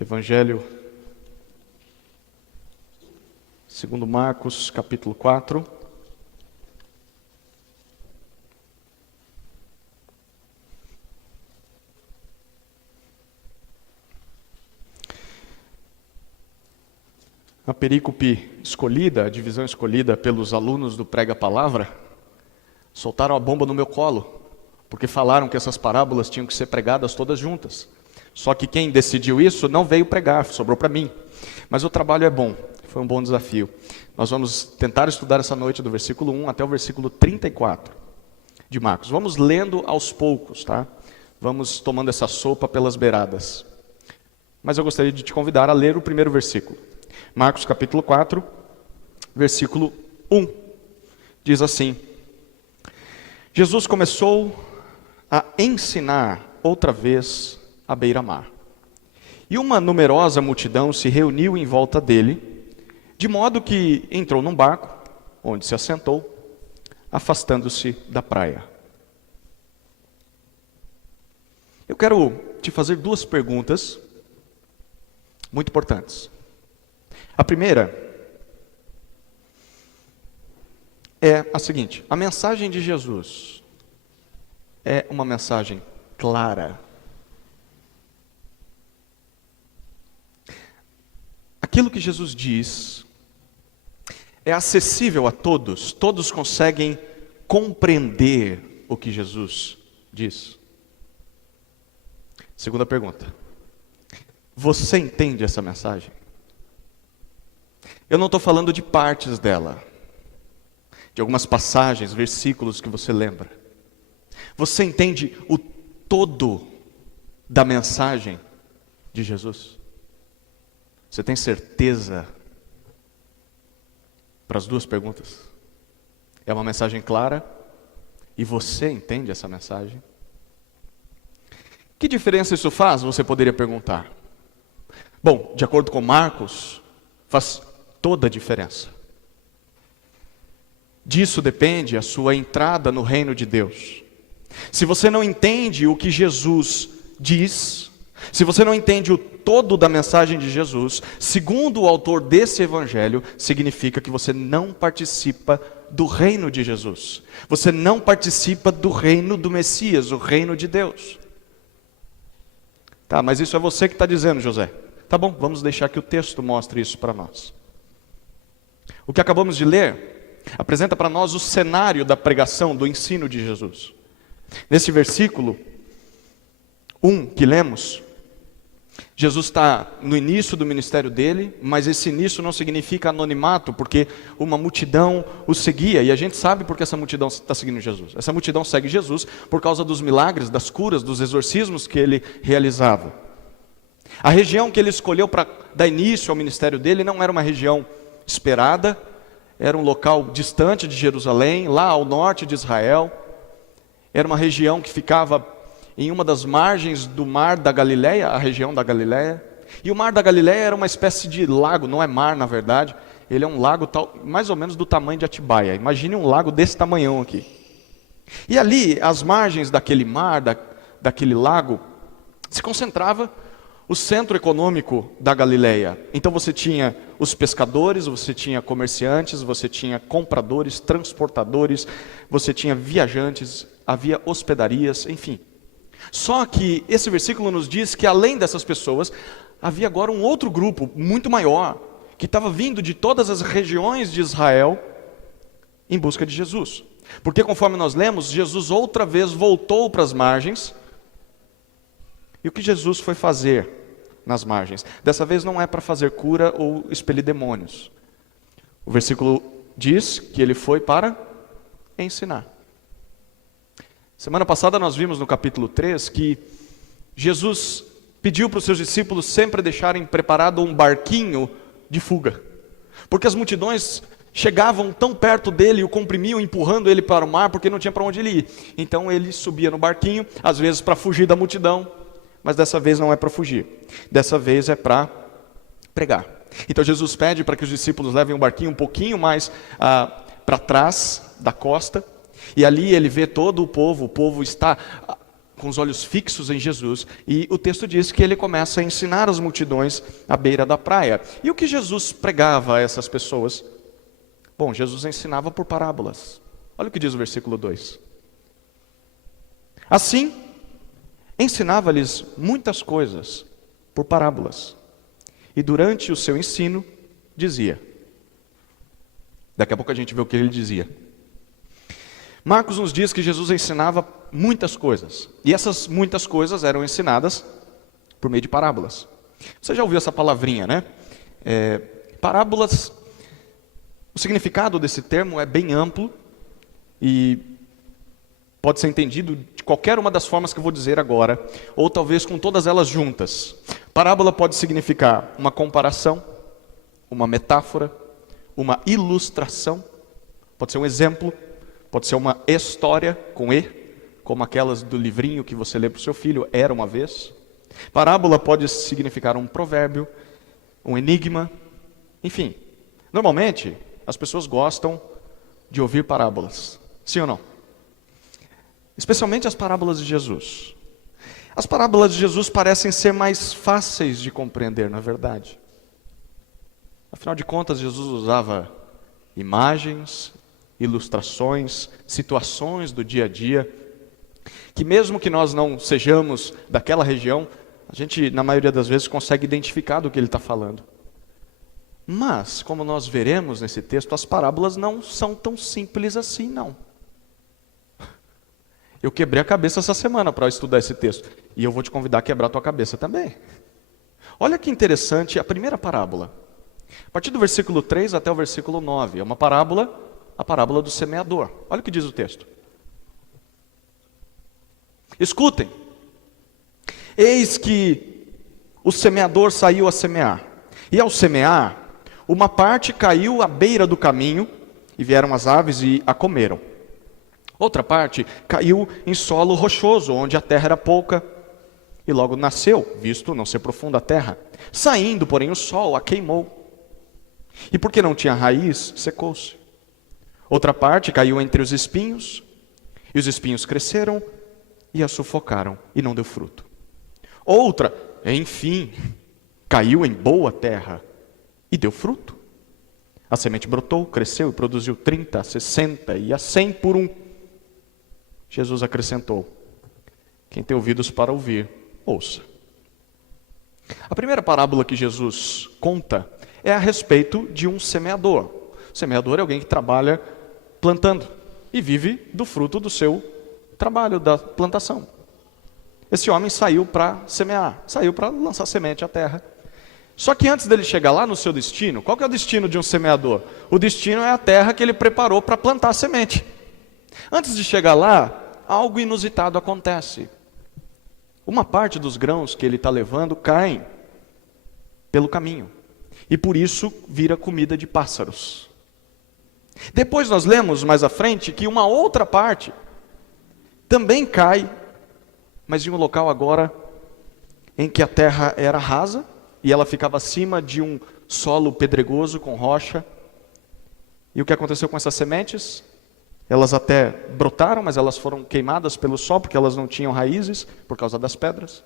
Evangelho segundo Marcos, capítulo 4. A perícope escolhida, a divisão escolhida pelos alunos do Prega Palavra, soltaram a bomba no meu colo, porque falaram que essas parábolas tinham que ser pregadas todas juntas. Só que quem decidiu isso não veio pregar, sobrou para mim. Mas o trabalho é bom, foi um bom desafio. Nós vamos tentar estudar essa noite do versículo 1 até o versículo 34 de Marcos. Vamos lendo aos poucos, tá? Vamos tomando essa sopa pelas beiradas. Mas eu gostaria de te convidar a ler o primeiro versículo. Marcos capítulo 4, versículo 1. Diz assim: Jesus começou a ensinar outra vez à beira-mar. E uma numerosa multidão se reuniu em volta dele, de modo que entrou num barco, onde se assentou, afastando-se da praia. Eu quero te fazer duas perguntas muito importantes. A primeira é a seguinte: a mensagem de Jesus é uma mensagem clara? Aquilo que Jesus diz é acessível a todos? Todos conseguem compreender o que Jesus diz? Segunda pergunta: você entende essa mensagem? Eu não estou falando de partes dela, de algumas passagens, versículos que você lembra. Você entende o todo da mensagem de Jesus? Você tem certeza para as duas perguntas? É uma mensagem clara? E você entende essa mensagem? Que diferença isso faz? Você poderia perguntar. Bom, de acordo com Marcos, faz toda a diferença. Disso depende a sua entrada no reino de Deus. Se você não entende o que Jesus diz, se você não entende o todo da mensagem de Jesus, segundo o autor desse evangelho, significa que você não participa do reino de Jesus. Você não participa do reino do Messias, o reino de Deus. Tá, mas isso é você que está dizendo, José. Tá bom, vamos deixar que o texto mostre isso para nós. O que acabamos de ler apresenta para nós o cenário da pregação, do ensino de Jesus. Nesse versículo 1 que lemos, Jesus está no início do ministério dele, mas esse início não significa anonimato, porque uma multidão o seguia, e a gente sabe por que essa multidão está seguindo Jesus. Essa multidão segue Jesus por causa dos milagres, das curas, dos exorcismos que ele realizava. A região que ele escolheu para dar início ao ministério dele não era uma região esperada, era um local distante de Jerusalém, lá ao norte de Israel. Era uma região que ficava em uma das margens do mar da Galileia, a região da Galileia. E o mar da Galileia era uma espécie de lago, não é mar na verdade, ele é um lago mais ou menos do tamanho de Atibaia. Imagine um lago desse tamanhão aqui. E ali, às margens daquele mar, daquele lago, se concentrava o centro econômico da Galileia. Então você tinha os pescadores, você tinha comerciantes, você tinha compradores, transportadores, você tinha viajantes, havia hospedarias, enfim. Só que esse versículo nos diz que além dessas pessoas, havia agora um outro grupo muito maior, que estava vindo de todas as regiões de Israel em busca de Jesus. Porque conforme nós lemos, Jesus outra vez voltou para as margens. E o que Jesus foi fazer nas margens? Dessa vez não é para fazer cura ou expelir demônios. O versículo diz que ele foi para ensinar. Semana passada nós vimos no capítulo 3 que Jesus pediu para os seus discípulos sempre deixarem preparado um barquinho de fuga. Porque as multidões chegavam tão perto dele e o comprimiam, empurrando ele para o mar, porque não tinha para onde ele ir. Então ele subia no barquinho, às vezes para fugir da multidão, mas dessa vez não é para fugir. Dessa vez é para pregar. Então Jesus pede para que os discípulos levem o barquinho um pouquinho mais para trás da costa. E ali ele vê todo o povo está com os olhos fixos em Jesus, e o texto diz que ele começa a ensinar as multidões à beira da praia. E o que Jesus pregava a essas pessoas? Bom, Jesus ensinava por parábolas. Olha o que diz o versículo 2. Assim, ensinava-lhes muitas coisas por parábolas. E durante o seu ensino, dizia. Daqui a pouco a gente vê o que ele dizia. Marcos nos diz que Jesus ensinava muitas coisas. E essas muitas coisas eram ensinadas por meio de parábolas. Você já ouviu essa palavrinha, né? Parábolas, o significado desse termo é bem amplo e pode ser entendido de qualquer uma das formas que eu vou dizer agora, ou talvez com todas elas juntas. Parábola pode significar uma comparação, uma metáfora, uma ilustração, pode ser um exemplo, pode ser uma história com E, como aquelas do livrinho que você lê para o seu filho, Era uma Vez. Parábola pode significar um provérbio, um enigma, enfim. Normalmente, as pessoas gostam de ouvir parábolas, sim ou não? Especialmente as parábolas de Jesus. As parábolas de Jesus parecem ser mais fáceis de compreender, na verdade. Afinal de contas, Jesus usava imagens, ilustrações, situações do dia a dia, que mesmo que nós não sejamos daquela região, a gente, na maioria das vezes, consegue identificar do que ele está falando. Mas, como nós veremos nesse texto, as parábolas não são tão simples assim, não. Eu quebrei a cabeça essa semana para estudar esse texto, e eu vou te convidar a quebrar a tua cabeça também. Olha que interessante a primeira parábola. A partir do versículo 3 até o versículo 9, é uma parábola, a parábola do semeador. Olha o que diz o texto. Escutem. Eis que o semeador saiu a semear. E ao semear, uma parte caiu à beira do caminho, e vieram as aves e a comeram. Outra parte caiu em solo rochoso, onde a terra era pouca, e logo nasceu, visto não ser profunda a terra. Saindo, porém, o sol a queimou. E porque não tinha raiz, secou-se. Outra parte caiu entre os espinhos, e os espinhos cresceram e a sufocaram, e não deu fruto. Outra, enfim, caiu em boa terra e deu fruto. A semente brotou, cresceu e produziu 30, 60 e a 100 por um. Jesus acrescentou: quem tem ouvidos para ouvir, ouça. A primeira parábola que Jesus conta é a respeito de um semeador. O semeador é alguém que trabalha plantando e vive do fruto do seu trabalho, da plantação. Esse homem saiu para semear, saiu para lançar semente à terra. Só que antes dele chegar lá no seu destino, qual que é o destino de um semeador? O destino é a terra que ele preparou para plantar a semente. Antes de chegar lá, algo inusitado acontece. Uma parte dos grãos que ele está levando caem pelo caminho. E por isso vira comida de pássaros. Depois nós lemos mais à frente que uma outra parte também cai, mas em um local agora em que a terra era rasa e ela ficava acima de um solo pedregoso com rocha. E o que aconteceu com essas sementes? Elas até brotaram, mas elas foram queimadas pelo sol, porque elas não tinham raízes, por causa das pedras.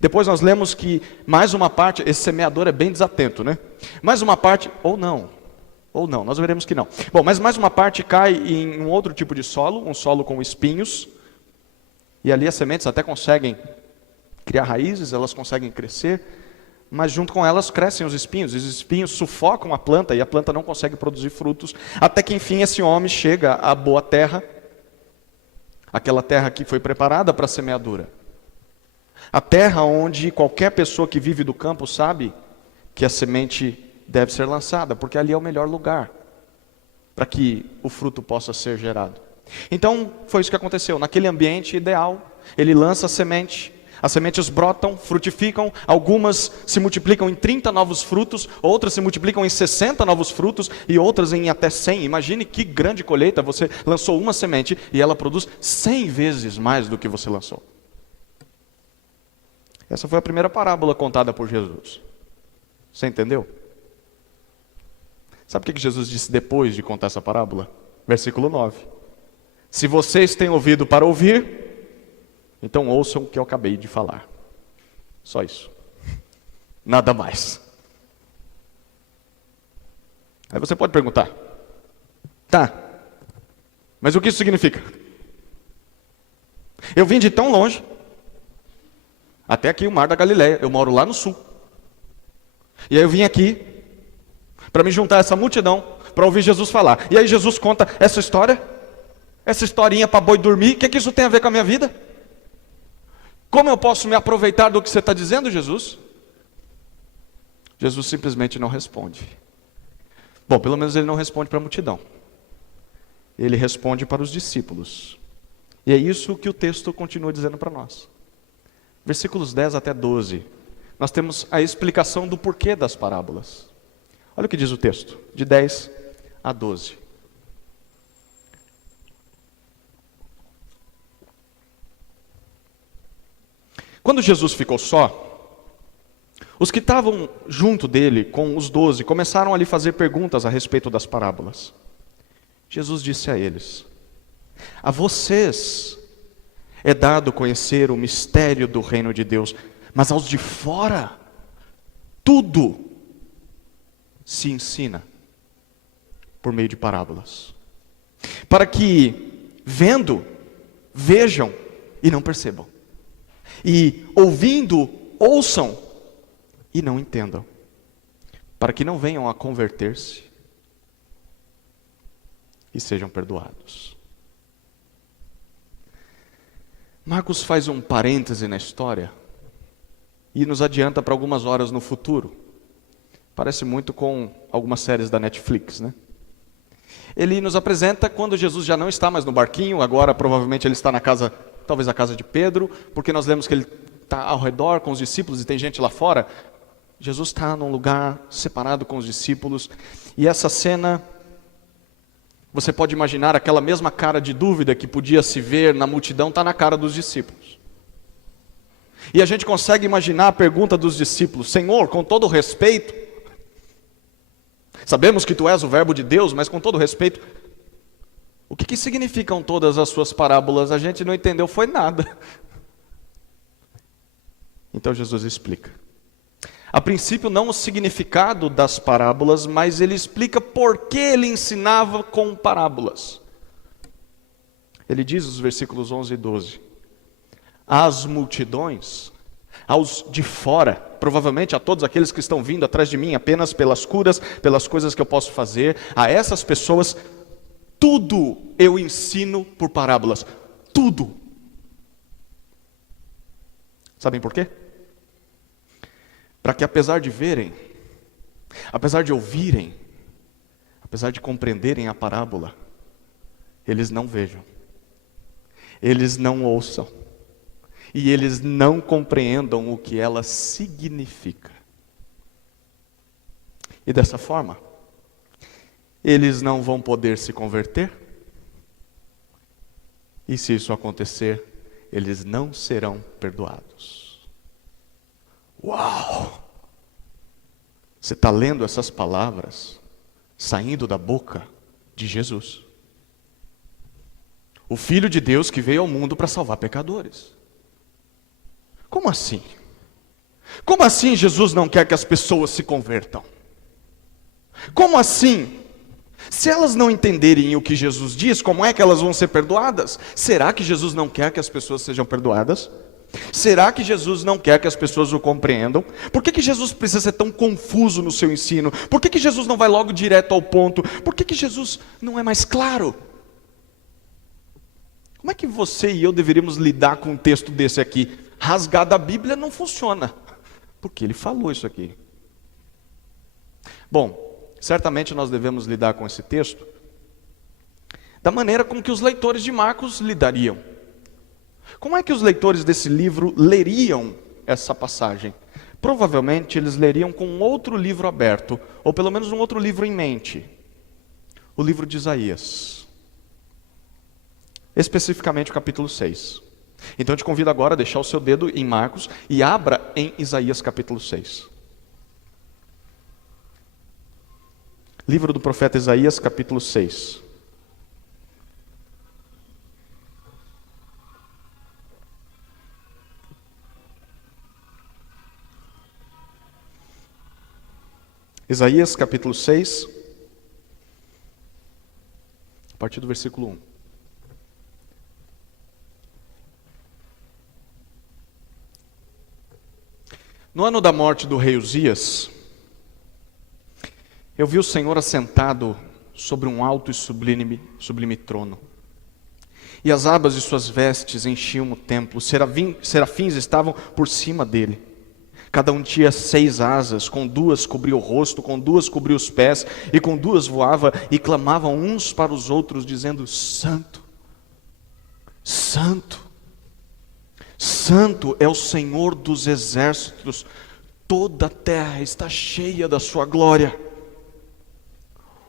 Depois nós lemos que mais uma parte, esse semeador é bem desatento, né? Mais uma parte, ou não, nós veremos que não. Bom, mas mais uma parte cai em um outro tipo de solo, um solo com espinhos, e ali as sementes até conseguem criar raízes, elas conseguem crescer, mas junto com elas crescem os espinhos sufocam a planta e a planta não consegue produzir frutos, até que enfim esse homem chega à boa terra, aquela terra que foi preparada para a semeadura. A terra onde qualquer pessoa que vive do campo sabe que a semente deve ser lançada, porque ali é o melhor lugar para que o fruto possa ser gerado. Então foi isso que aconteceu, naquele ambiente ideal, ele lança a semente. As sementes brotam, frutificam, algumas se multiplicam em 30 novos frutos, outras se multiplicam em 60 novos frutos e outras em até 100. Imagine que grande colheita, você lançou uma semente e ela produz 100 vezes mais do que você lançou. Essa foi a primeira parábola contada por Jesus. Você entendeu? Sabe o que Jesus disse depois de contar essa parábola? Versículo 9. Se vocês têm ouvido para ouvir, Então ouçam o que eu acabei de falar. Só isso. Nada mais. Aí você pode perguntar, tá, mas o que isso significa? Eu vim de tão longe, até aqui o Mar da Galileia, eu moro lá no sul. E aí eu vim aqui, para me juntar a essa multidão, para ouvir Jesus falar. E aí Jesus conta essa história, essa historinha para boi dormir, o que isso tem a ver com a minha vida? Como eu posso me aproveitar do que você está dizendo, Jesus? Jesus simplesmente não responde. Bom, pelo menos ele não responde para a multidão. Ele responde para os discípulos. E é isso que o texto continua dizendo para nós. Versículos 10 até 12. Nós temos a explicação do porquê das parábolas. Olha o que diz o texto, de 10 a 12. Quando Jesus ficou só, os que estavam junto dele, com os 12, começaram a lhe fazer perguntas a respeito das parábolas. Jesus disse a eles: a vocês é dado conhecer o mistério do reino de Deus, mas aos de fora, tudo se ensina por meio de parábolas, para que, vendo, vejam e não percebam, e ouvindo, ouçam e não entendam, para que não venham a converter-se e sejam perdoados. Marcos faz um parêntese na história e nos adianta para algumas horas no futuro. Parece muito com algumas séries da Netflix, né? Ele nos apresenta quando Jesus já não está mais no barquinho, agora provavelmente ele está na casa, talvez a casa de Pedro, porque nós lemos que ele está ao redor com os discípulos e tem gente lá fora. Jesus está num lugar separado com os discípulos, e essa cena, você pode imaginar aquela mesma cara de dúvida que podia se ver na multidão, está na cara dos discípulos. E a gente consegue imaginar a pergunta dos discípulos: Senhor, com todo respeito, sabemos que tu és o verbo de Deus, mas com todo respeito, o que significam todas as suas parábolas? A gente não entendeu, foi nada. Então Jesus explica. A princípio não o significado das parábolas, mas ele explica por que ele ensinava com parábolas. Ele diz nos versículos 11 e 12: às multidões, aos de fora, provavelmente a todos aqueles que estão vindo atrás de mim apenas pelas curas, pelas coisas que eu posso fazer, a essas pessoas, tudo eu ensino por parábolas. Tudo. Sabem por quê? Para que apesar de verem, apesar de ouvirem, apesar de compreenderem a parábola, eles não vejam, eles não ouçam, e eles não compreendam o que ela significa. E dessa forma, eles não vão poder se converter, e se isso acontecer, eles não serão perdoados. Uau! Você está lendo essas palavras saindo da boca de Jesus, o Filho de Deus que veio ao mundo para salvar pecadores. Como assim? Como assim Jesus não quer que as pessoas se convertam? Como assim? Se elas não entenderem o que Jesus diz, como é que elas vão ser perdoadas? Será que Jesus não quer que as pessoas sejam perdoadas? Será que Jesus não quer que as pessoas o compreendam? Por que Jesus precisa ser tão confuso no seu ensino? Por que Jesus não vai logo direto ao ponto? Por que Jesus não é mais claro? Como é que você e eu deveríamos lidar com um texto desse aqui? Rasgar da Bíblia não funciona, porque ele falou isso aqui. Bom, certamente nós devemos lidar com esse texto da maneira como que os leitores de Marcos lidariam. Como é que os leitores desse livro leriam essa passagem? Provavelmente eles leriam com um outro livro aberto, ou pelo menos um outro livro em mente. O livro de Isaías. Especificamente o capítulo 6. Então eu te convido agora a deixar o seu dedo em Marcos e abra em Isaías capítulo 6. Livro do profeta Isaías capítulo 6. Isaías capítulo 6, a partir do versículo 1. No ano da morte do rei Uzias, eu vi o Senhor assentado sobre um alto e sublime trono. E as abas de suas vestes enchiam o templo, serafins estavam por cima dele. Cada um tinha 6 asas, com 2 cobria o rosto, com 2 cobria os pés, e com 2 voava, e clamavam uns para os outros, dizendo: Santo, Santo, Santo é o Senhor dos exércitos, toda a terra está cheia da sua glória.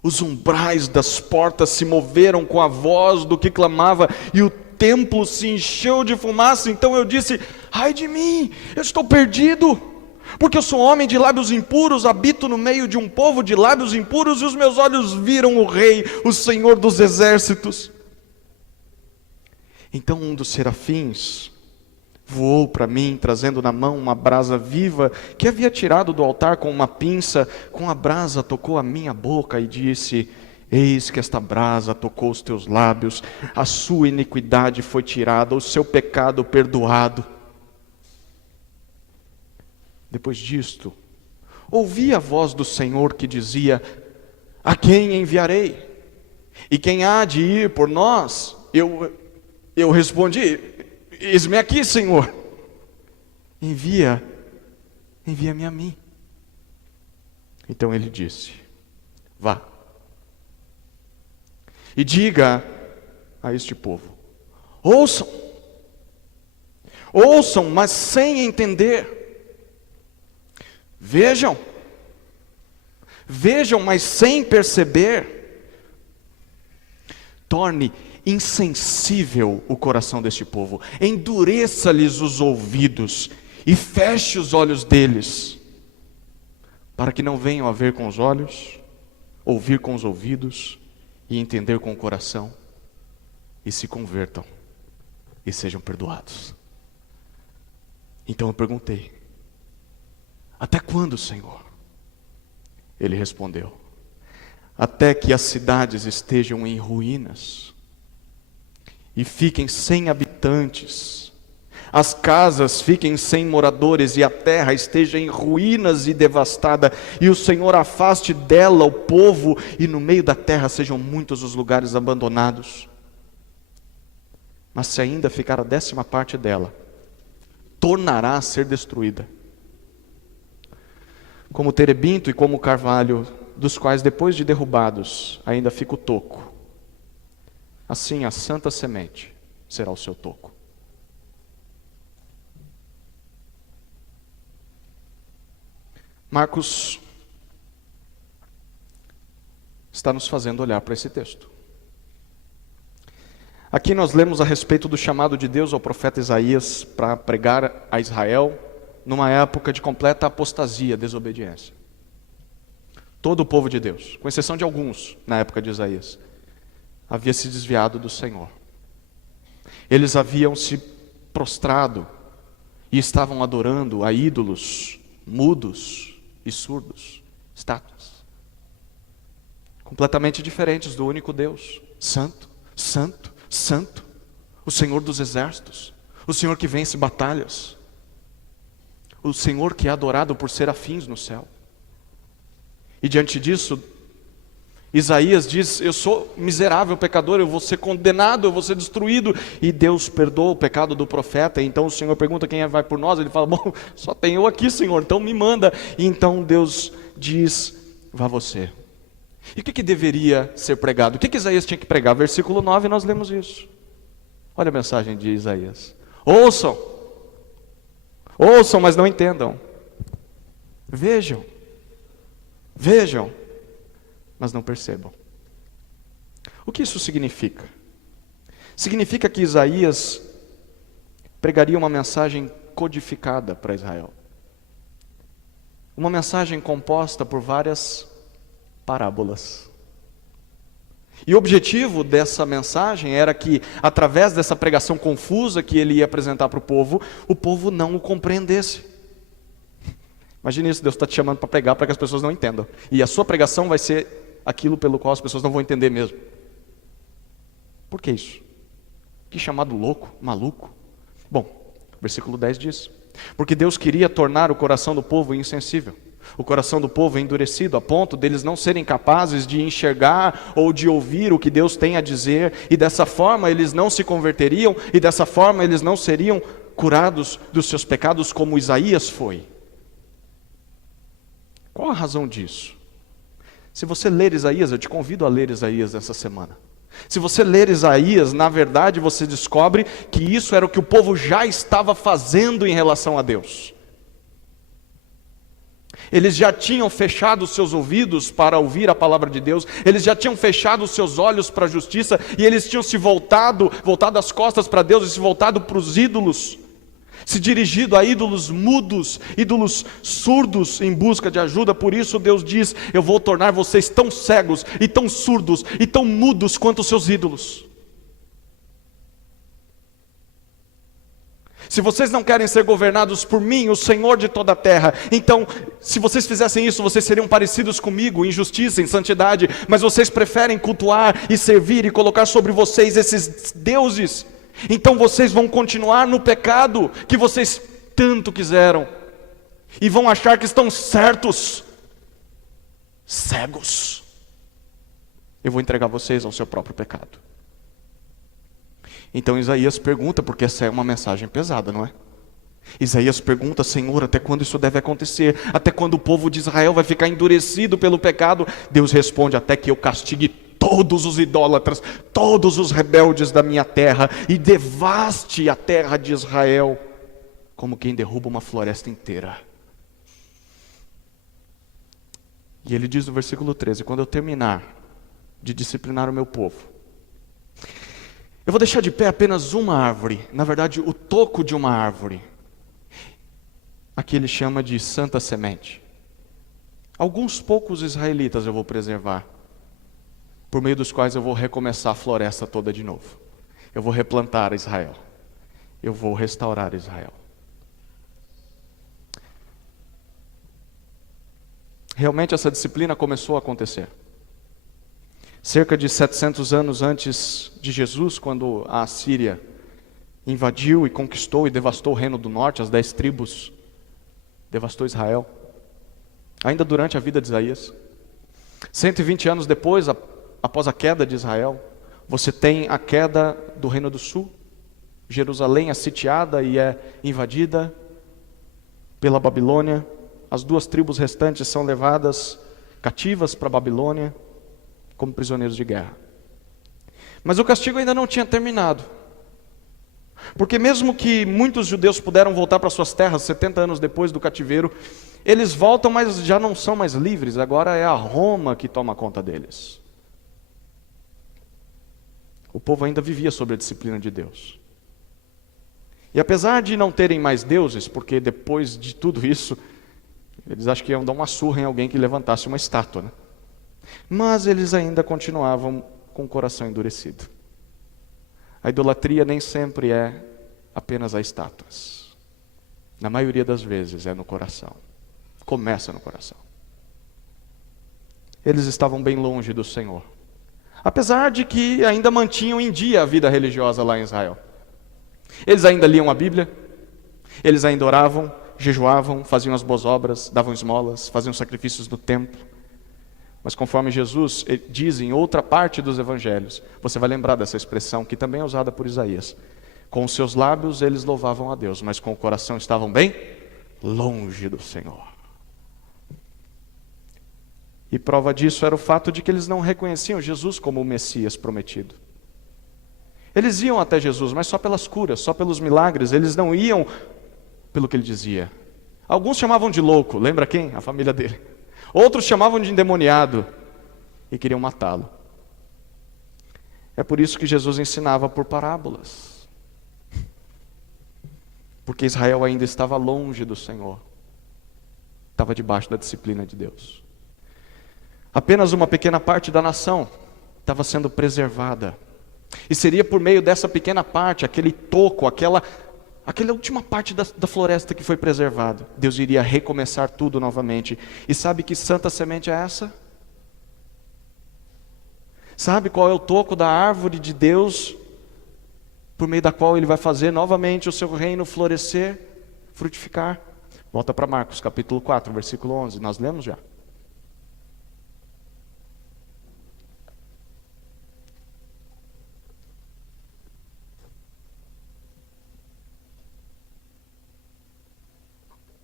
Os umbrais das portas se moveram com a voz do que clamava, e o templo se encheu de fumaça. Então eu disse: ai de mim, eu estou perdido, porque eu sou homem de lábios impuros, habito no meio de um povo de lábios impuros, e os meus olhos viram o Rei, o Senhor dos exércitos. Então um dos serafins voou para mim, trazendo na mão uma brasa viva, que havia tirado do altar com uma pinça. Com a brasa tocou a minha boca e disse: eis que esta brasa tocou os teus lábios, a sua iniquidade foi tirada, o seu pecado perdoado. Depois disto, ouvi a voz do Senhor que dizia: a quem enviarei? E quem há de ir por nós? Eu respondi: eis-me aqui, Senhor. Envia-me a mim. Então ele disse: vá e diga a este povo: ouçam, mas sem entender. Vejam, mas sem perceber. Torne insensível o coração deste povo, endureça-lhes os ouvidos e feche os olhos deles, para que não venham a ver com os olhos, ouvir com os ouvidos e entender com o coração, e se convertam e sejam perdoados. Então eu perguntei: até quando, Senhor? Ele respondeu: até que as cidades estejam em ruínas e fiquem sem habitantes, as casas fiquem sem moradores e a terra esteja em ruínas e devastada, e o Senhor afaste dela o povo, e no meio da terra sejam muitos os lugares abandonados. Mas se ainda ficar a 10ª parte dela, tornará a ser destruída, como o terebinto e como o carvalho, dos quais depois de derrubados ainda fica o toco. Assim a santa semente será o seu toco. Marcos está nos fazendo olhar para esse texto. Aqui nós lemos a respeito do chamado de Deus ao profeta Isaías para pregar a Israel numa época de completa apostasia, desobediência. Todo o povo de Deus, com exceção de alguns na época de Isaías, havia se desviado do Senhor. Eles haviam se prostrado e estavam adorando a ídolos mudos e surdos, estátuas, completamente diferentes do único Deus, santo, santo, santo, o Senhor dos exércitos, o Senhor que vence batalhas, o Senhor que é adorado por serafins no céu. E diante disso, Isaías diz: eu sou miserável pecador, eu vou ser condenado, eu vou ser destruído. E Deus perdoa o pecado do profeta. E então o Senhor pergunta: quem vai por nós? Ele fala: bom, só tem eu aqui, Senhor, então me manda. E então Deus diz: vá você. E o que deveria ser pregado? O que Isaías tinha que pregar? Versículo 9 nós lemos isso. Olha a mensagem de Isaías: ouçam, mas não entendam. Vejam, mas não percebam. O que isso significa? Significa que Isaías pregaria uma mensagem codificada para Israel. Uma mensagem composta por várias parábolas. E o objetivo dessa mensagem era que, através dessa pregação confusa que ele ia apresentar para o povo não o compreendesse. Imagine isso, Deus está te chamando para pregar para que as pessoas não entendam. E a sua pregação vai ser aquilo pelo qual as pessoas não vão entender mesmo. Por que isso? Que chamado louco, maluco. Bom, versículo 10 diz: porque Deus queria tornar o coração do povo insensível, o coração do povo endurecido, a ponto deles não serem capazes de enxergar ou de ouvir o que Deus tem a dizer, e dessa forma eles não se converteriam, e dessa forma eles não seriam curados dos seus pecados como Isaías foi. Qual a razão disso? Se você ler Isaías, eu te convido a ler Isaías essa semana. Se você ler Isaías, na verdade você descobre que isso era o que o povo já estava fazendo em relação a Deus. Eles já tinham fechado os seus ouvidos para ouvir a palavra de Deus, eles já tinham fechado os seus olhos para a justiça, e eles tinham se voltado as costas para Deus, e se voltado para os ídolos, se dirigido a ídolos mudos, ídolos surdos em busca de ajuda. Por isso Deus diz: eu vou tornar vocês tão cegos, e tão surdos, e tão mudos quanto os seus ídolos. Se vocês não querem ser governados por mim, o Senhor de toda a terra, então, se vocês fizessem isso, vocês seriam parecidos comigo, em justiça, em santidade, mas vocês preferem cultuar e servir e colocar sobre vocês esses deuses. Então vocês vão continuar no pecado que vocês tanto quiseram, e vão achar que estão certos, cegos. Eu vou entregar vocês ao seu próprio pecado. Então Isaías pergunta, porque essa é uma mensagem pesada, não é? Isaías pergunta: Senhor, até quando isso deve acontecer? Até quando o povo de Israel vai ficar endurecido pelo pecado? Deus responde: até que eu castigue todos os idólatras, todos os rebeldes da minha terra, e devaste a terra de Israel, como quem derruba uma floresta inteira. E ele diz no versículo 13: quando eu terminar de disciplinar o meu povo, eu vou deixar de pé apenas uma árvore, na verdade o toco de uma árvore. Aqui ele chama de santa semente. Alguns poucos israelitas eu vou preservar, por meio dos quais eu vou recomeçar a floresta toda de novo. Eu vou replantar Israel. Eu vou restaurar Israel. Realmente essa disciplina começou a acontecer. Cerca de 700 anos antes de Jesus, quando a Assíria invadiu e conquistou e devastou o reino do norte, as 10 tribos, devastou Israel. Ainda durante a vida de Isaías. 120 anos depois, após a queda de Israel, você tem a queda do reino do sul. Jerusalém é sitiada e é invadida pela Babilônia. As 2 tribos restantes são levadas cativas para a Babilônia como prisioneiros de guerra. Mas o castigo ainda não tinha terminado. Porque mesmo que muitos judeus puderam voltar para suas terras 70 anos depois do cativeiro, eles voltam, mas já não são mais livres. Agora é a Roma que toma conta deles. O povo ainda vivia sob a disciplina de Deus. E apesar de não terem mais deuses, porque depois de tudo isso, eles acham que iam dar uma surra em alguém que levantasse uma estátua, né? Mas eles ainda continuavam com o coração endurecido. A idolatria nem sempre é apenas a estátuas. Na maioria das vezes é no coração. Começa no coração. Eles estavam bem longe do Senhor. Apesar de que ainda mantinham em dia a vida religiosa lá em Israel. Eles ainda liam a Bíblia, eles ainda oravam, jejuavam, faziam as boas obras, davam esmolas, faziam sacrifícios no templo. Mas conforme Jesus diz em outra parte dos evangelhos, você vai lembrar dessa expressão que também é usada por Isaías: com os seus lábios eles louvavam a Deus, mas com o coração estavam bem longe do Senhor. E prova disso era o fato de que eles não reconheciam Jesus como o Messias prometido. Eles iam até Jesus, mas só pelas curas, só pelos milagres. Eles não iam pelo que ele dizia. Alguns chamavam de louco, lembra quem? A família dele. Outros chamavam de endemoniado e queriam matá-lo. É por isso que Jesus ensinava por parábolas. Porque Israel ainda estava longe do Senhor. Estava debaixo da disciplina de Deus. Apenas uma pequena parte da nação estava sendo preservada. E seria por meio dessa pequena parte, aquele toco, aquela aquela última parte da floresta que foi preservada, Deus iria recomeçar tudo novamente. E sabe que santa semente é essa? Sabe qual é o toco da árvore de Deus, por meio da qual Ele vai fazer novamente o seu reino florescer, frutificar? Volta para Marcos capítulo 4, versículo 11, nós lemos já.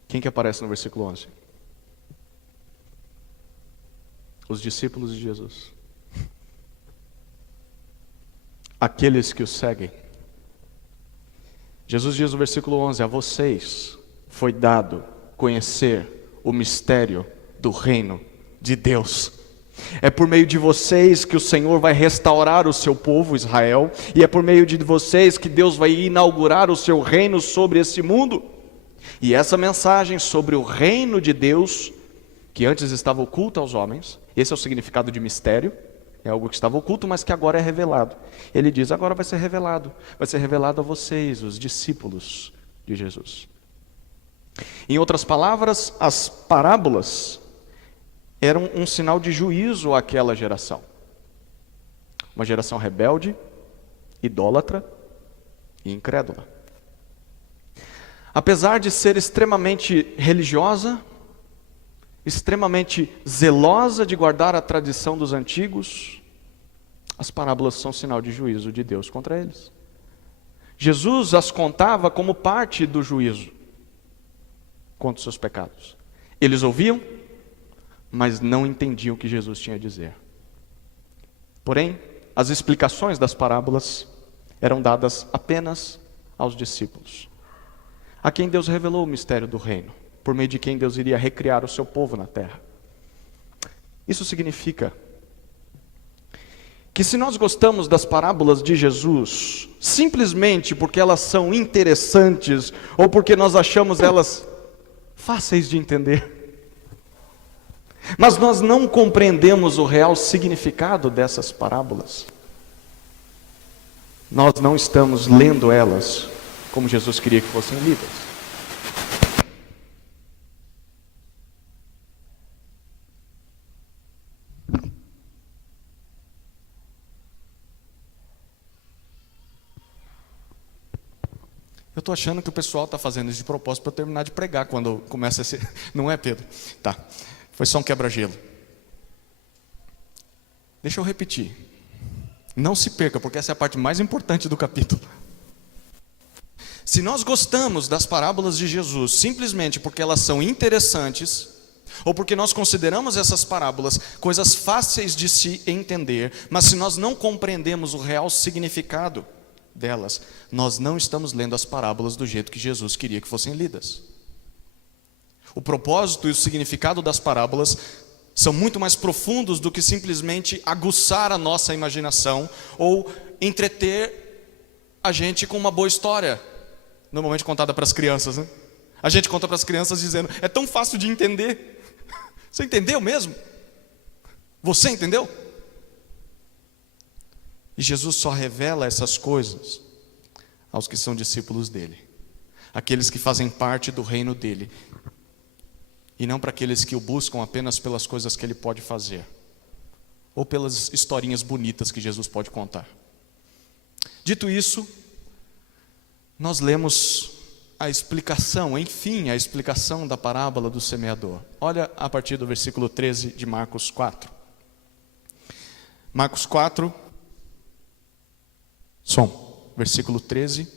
Quem que aparece no versículo 11? Os discípulos de Jesus. Aqueles que o seguem. Jesus diz no versículo 11: a vocês foi dado conhecer o mistério do reino de Deus. É por meio de vocês que o Senhor vai restaurar o seu povo Israel, e é por meio de vocês que Deus vai inaugurar o seu reino sobre esse mundo. E essa mensagem sobre o reino de Deus, que antes estava oculta aos homens, esse é o significado de mistério, é algo que estava oculto, mas que agora é revelado. Ele diz, agora vai ser revelado a vocês, os discípulos de Jesus. Em outras palavras, as parábolas eram um sinal de juízo àquela geração. Uma geração rebelde, idólatra e incrédula. Apesar de ser extremamente religiosa, extremamente zelosa de guardar a tradição dos antigos, as parábolas são sinal de juízo de Deus contra eles. Jesus as contava como parte do juízo contra os seus pecados. Eles ouviam, mas não entendiam o que Jesus tinha a dizer. Porém, as explicações das parábolas eram dadas apenas aos discípulos, a quem Deus revelou o mistério do reino, por meio de quem Deus iria recriar o seu povo na terra. Isso significa que se nós gostamos das parábolas de Jesus, simplesmente porque elas são interessantes, ou porque nós achamos elas fáceis de entender, mas nós não compreendemos o real significado dessas parábolas, nós não estamos lendo elas como Jesus queria que fossem lidas. Eu estou achando que o pessoal está fazendo isso de propósito para eu terminar de pregar quando começa a ser... Não é, Pedro? Tá, foi só um quebra-gelo. Deixa eu repetir. Não se perca, porque essa é a parte mais importante do capítulo. Se nós gostamos das parábolas de Jesus simplesmente porque elas são interessantes, ou porque nós consideramos essas parábolas coisas fáceis de se entender, mas se nós não compreendemos o real significado delas, nós não estamos lendo as parábolas do jeito que Jesus queria que fossem lidas. O propósito e o significado das parábolas são muito mais profundos do que simplesmente aguçar a nossa imaginação ou entreter a gente com uma boa história, normalmente contada para as crianças, né? A gente conta para as crianças dizendo, é tão fácil de entender. Você entendeu mesmo? Você entendeu? E Jesus só revela essas coisas aos que são discípulos dele, aqueles que fazem parte do reino dele, e não para aqueles que o buscam apenas pelas coisas que ele pode fazer, ou pelas historinhas bonitas que Jesus pode contar. Dito isso, nós lemos a explicação, enfim, a explicação da parábola do semeador. Olha a partir do versículo 13 de Marcos 4. Marcos 4, versículo 13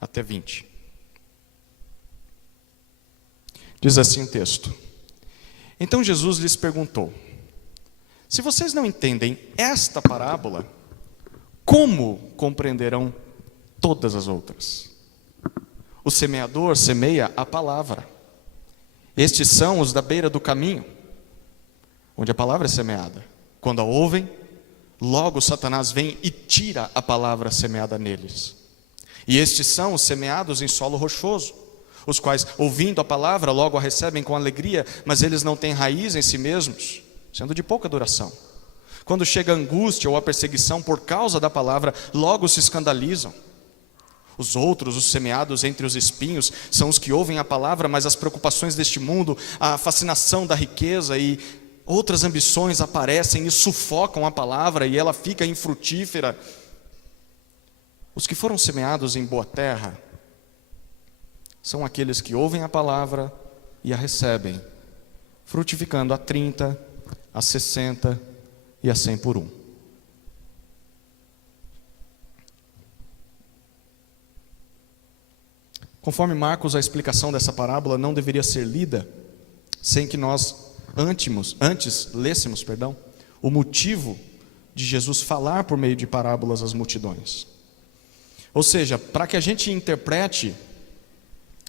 até 20. Diz assim o texto: Então Jesus lhes perguntou: Se vocês não entendem esta parábola, como compreenderão todas as outras? O semeador semeia a palavra. Estes são os da beira do caminho, onde a palavra é semeada. Quando a ouvem, logo Satanás vem e tira a palavra semeada neles. E estes são os semeados em solo rochoso, os quais, ouvindo a palavra, logo a recebem com alegria, mas eles não têm raiz em si mesmos, sendo de pouca duração. Quando chega a angústia ou a perseguição por causa da palavra, logo se escandalizam. Os outros, os semeados entre os espinhos, são os que ouvem a palavra, mas as preocupações deste mundo, a fascinação da riqueza e outras ambições aparecem e sufocam a palavra e ela fica infrutífera. Os que foram semeados em boa terra são aqueles que ouvem a palavra e a recebem, frutificando a 30, a 60 e a 100 por um. Conforme Marcos, a explicação dessa parábola não deveria ser lida sem que nós antes lêssemos o motivo de Jesus falar por meio de parábolas às multidões. Ou seja, para que a gente interprete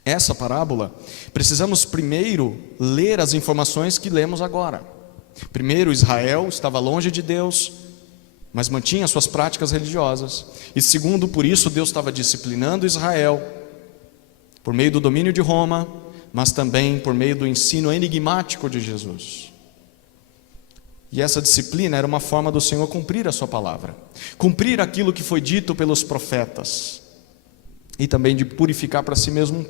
essa parábola, precisamos primeiro ler as informações que lemos agora. Primeiro, Israel estava longe de Deus, mas mantinha suas práticas religiosas. E segundo, por isso Deus estava disciplinando Israel, por meio do domínio de Roma, mas também por meio do ensino enigmático de Jesus. E essa disciplina era uma forma do Senhor cumprir a sua palavra, cumprir aquilo que foi dito pelos profetas, e também de purificar para si mesmo um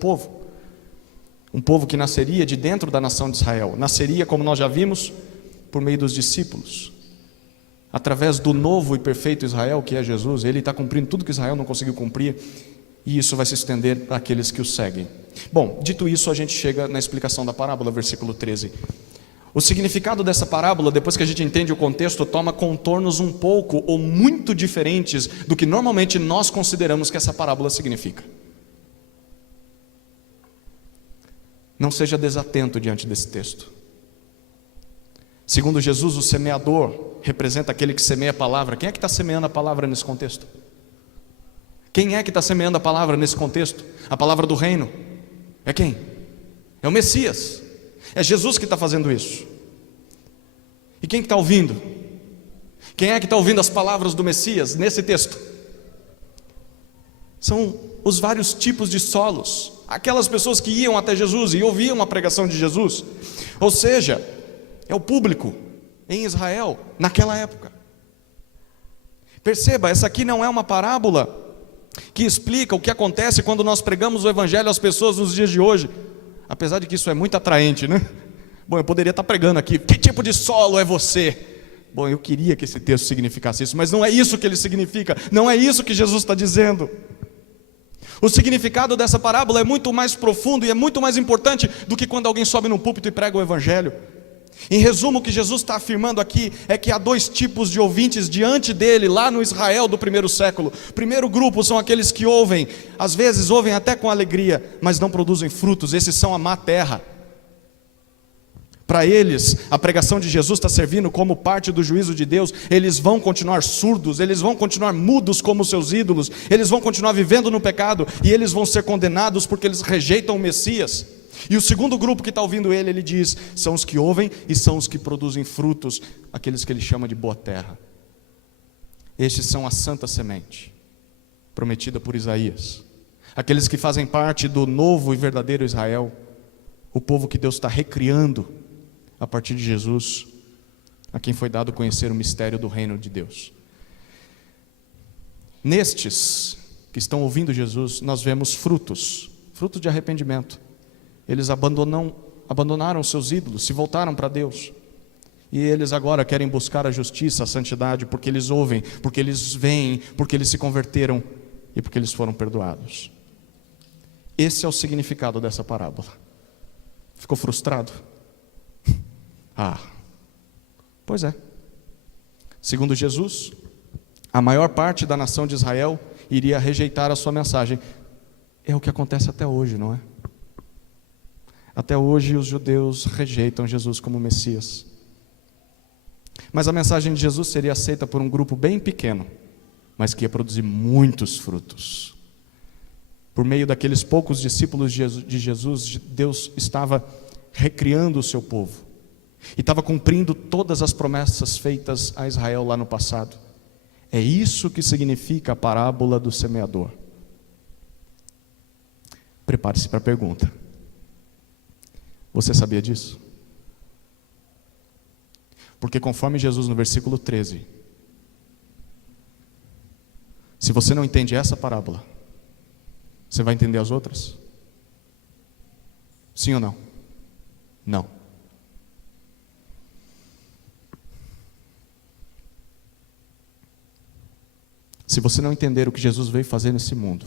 povo que nasceria de dentro da nação de Israel, nasceria, como nós já vimos, por meio dos discípulos, através do novo e perfeito Israel, que é Jesus. Ele está cumprindo tudo que Israel não conseguiu cumprir, e isso vai se estender para aqueles que o seguem. Bom, dito isso, a gente chega na explicação da parábola, versículo 13. O significado dessa parábola, depois que a gente entende o contexto, toma contornos um pouco ou muito diferentes do que normalmente nós consideramos que essa parábola significa. Não seja desatento diante desse texto. Segundo Jesus, o semeador representa aquele que semeia a palavra. Quem é que está semeando a palavra nesse contexto? Quem é que está semeando a palavra nesse contexto? A palavra do reino. É quem? É o Messias. É Jesus que está fazendo isso. E quem que está ouvindo? Quem é que está ouvindo as palavras do Messias nesse texto? São os vários tipos de solos. Aquelas pessoas que iam até Jesus e ouviam a pregação de Jesus. Ou seja, é o público em Israel naquela época. Perceba, essa aqui não é uma parábola que explica o que acontece quando nós pregamos o evangelho às pessoas nos dias de hoje. Apesar de que isso é muito atraente, né? Bom, eu poderia estar pregando aqui, que tipo de solo é você? Bom, eu queria que esse texto significasse isso, mas não é isso que ele significa, não é isso que Jesus está dizendo. O significado dessa parábola é muito mais profundo e é muito mais importante do que quando alguém sobe no púlpito e prega o evangelho. Em resumo, o que Jesus está afirmando aqui é que há dois tipos de ouvintes diante dele, lá no Israel do primeiro século. O primeiro grupo são aqueles que ouvem, às vezes ouvem até com alegria, mas não produzem frutos. Esses são a má terra. Para eles, a pregação de Jesus está servindo como parte do juízo de Deus. Eles vão continuar surdos, eles vão continuar mudos como seus ídolos, eles vão continuar vivendo no pecado, e eles vão ser condenados porque eles rejeitam o Messias. E o segundo grupo que está ouvindo ele diz, são os que ouvem e são os que produzem frutos, aqueles que ele chama de boa terra. Estes são a santa semente, prometida por Isaías. Aqueles que fazem parte do novo e verdadeiro Israel, o povo que Deus está recriando a partir de Jesus, a quem foi dado conhecer o mistério do reino de Deus. Nestes que estão ouvindo Jesus, nós vemos frutos de arrependimento. Eles abandonaram seus ídolos, se voltaram para Deus. E eles agora querem buscar a justiça, a santidade, porque eles ouvem, porque eles veem, porque eles se converteram e porque eles foram perdoados. Esse é o significado dessa parábola. Ficou frustrado? Pois é. Segundo Jesus, a maior parte da nação de Israel iria rejeitar a sua mensagem. É o que acontece até hoje, não é? Até hoje os judeus rejeitam Jesus como Messias. Mas a mensagem de Jesus seria aceita por um grupo bem pequeno, mas que ia produzir muitos frutos. Por meio daqueles poucos discípulos de Jesus, Deus estava recriando o seu povo. E estava cumprindo todas as promessas feitas a Israel lá no passado. É isso que significa a parábola do semeador. Prepare-se para a pergunta. Você sabia disso? Porque conforme Jesus no versículo 13, se você não entende essa parábola, Você vai entender as outras? Sim ou não? Não. Se você não entender o que Jesus veio fazer nesse mundo,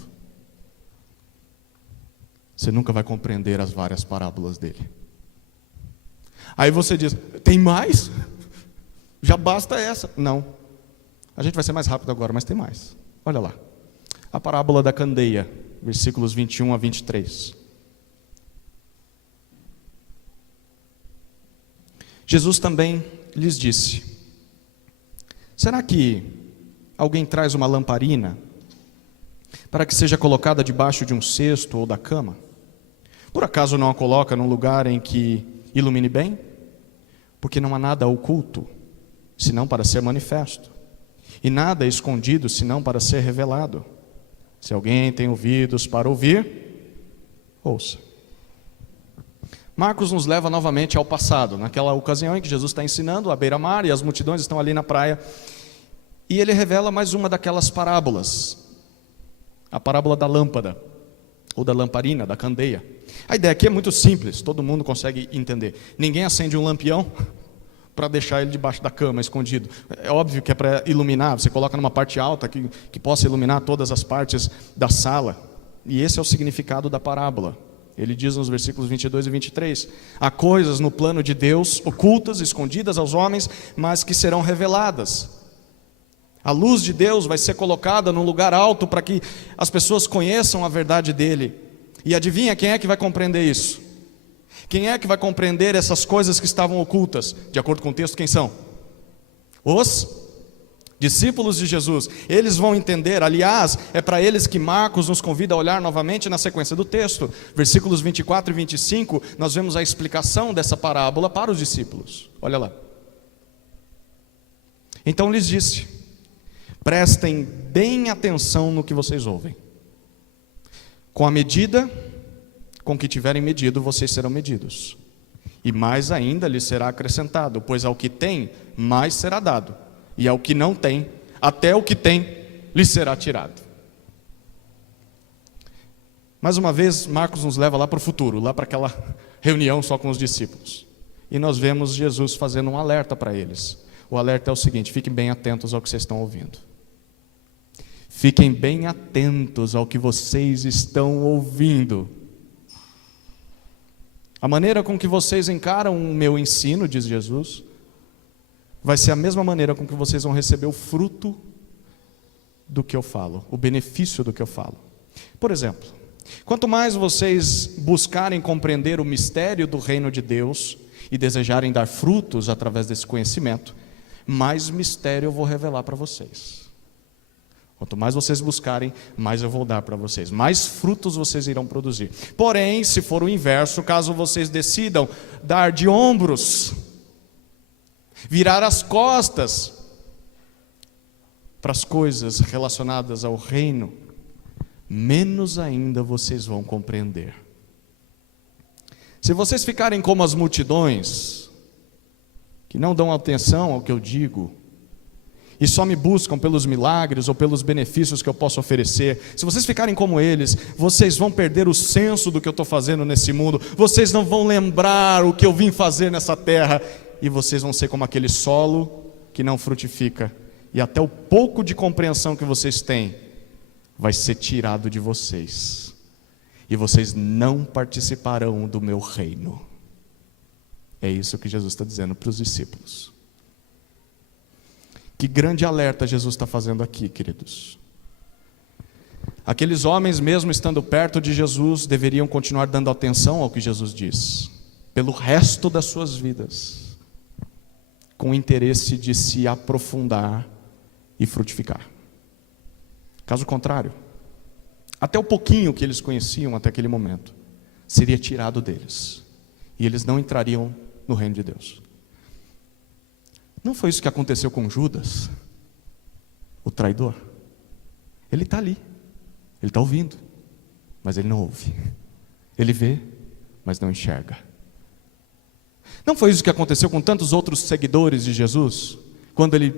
você nunca vai compreender as várias parábolas dele. Aí você diz, tem mais? Já basta essa. Não. A gente vai ser mais rápido agora, mas tem mais. Olha lá. A parábola da candeia, versículos 21 a 23. Jesus também lhes disse: será que alguém traz uma lamparina para que seja colocada debaixo de um cesto ou da cama? Por acaso não a coloca num lugar em que ilumine bem? Porque não há nada oculto, senão para ser manifesto, e nada escondido, senão para ser revelado. Se alguém tem ouvidos para ouvir, ouça. Marcos nos leva novamente ao passado, naquela ocasião em que Jesus está ensinando à beira-mar e as multidões estão ali na praia, e ele revela mais uma daquelas parábolas, a parábola da lâmpada, ou da lamparina, da candeia. A ideia aqui é muito simples, todo mundo consegue entender. Ninguém acende um lampião para deixar ele debaixo da cama, escondido. É óbvio que é para iluminar, você coloca numa parte alta que possa iluminar todas as partes da sala. E esse é o significado da parábola. Ele diz nos versículos 22 e 23, há coisas no plano de Deus ocultas, escondidas aos homens, mas que serão reveladas. A luz de Deus vai ser colocada num lugar alto para que as pessoas conheçam a verdade dele. E adivinha quem é que vai compreender isso? Quem é que vai compreender essas coisas que estavam ocultas? De acordo com o texto, quem são? Os discípulos de Jesus. Eles vão entender, aliás, é para eles que Marcos nos convida a olhar novamente na sequência do texto. Versículos 24 e 25, nós vemos a explicação dessa parábola para os discípulos. Olha lá. Então lhes disse: prestem bem atenção no que vocês ouvem. Com a medida com que tiverem medido, vocês serão medidos. E mais ainda lhes será acrescentado, pois ao que tem, mais será dado. E ao que não tem, até o que tem, lhe será tirado. Mais uma vez, Marcos nos leva lá para o futuro, lá para aquela reunião só com os discípulos. E nós vemos Jesus fazendo um alerta para eles. O alerta é o seguinte: fiquem bem atentos ao que vocês estão ouvindo. Fiquem bem atentos ao que vocês estão ouvindo. A maneira com que vocês encaram o meu ensino, diz Jesus, vai ser a mesma maneira com que vocês vão receber o fruto do que eu falo, o benefício do que eu falo. Por exemplo, quanto mais vocês buscarem compreender o mistério do reino de Deus e desejarem dar frutos através desse conhecimento, mais mistério eu vou revelar para vocês. Quanto mais vocês buscarem, mais eu vou dar para vocês, mais frutos vocês irão produzir. Porém, se for o inverso, caso vocês decidam dar de ombros, virar as costas para as coisas relacionadas ao reino, menos ainda vocês vão compreender. Se vocês ficarem como as multidões, que não dão atenção ao que eu digo, e só me buscam pelos milagres ou pelos benefícios que eu posso oferecer, se vocês ficarem como eles, vocês vão perder o senso do que eu estou fazendo nesse mundo, vocês não vão lembrar o que eu vim fazer nessa terra, e vocês vão ser como aquele solo que não frutifica, e até o pouco de compreensão que vocês têm vai ser tirado de vocês, e vocês não participarão do meu reino. É isso que Jesus está dizendo para os discípulos. Que grande alerta Jesus está fazendo aqui, queridos. Aqueles homens, mesmo estando perto de Jesus, deveriam continuar dando atenção ao que Jesus diz, pelo resto das suas vidas, com o interesse de se aprofundar e frutificar. Caso contrário, até o pouquinho que eles conheciam até aquele momento, seria tirado deles, e eles não entrariam no reino de Deus. Não foi isso que aconteceu com Judas, o traidor? Ele está ali, ele está ouvindo, mas ele não ouve. Ele vê, mas não enxerga. Não foi isso que aconteceu com tantos outros seguidores de Jesus? Quando ele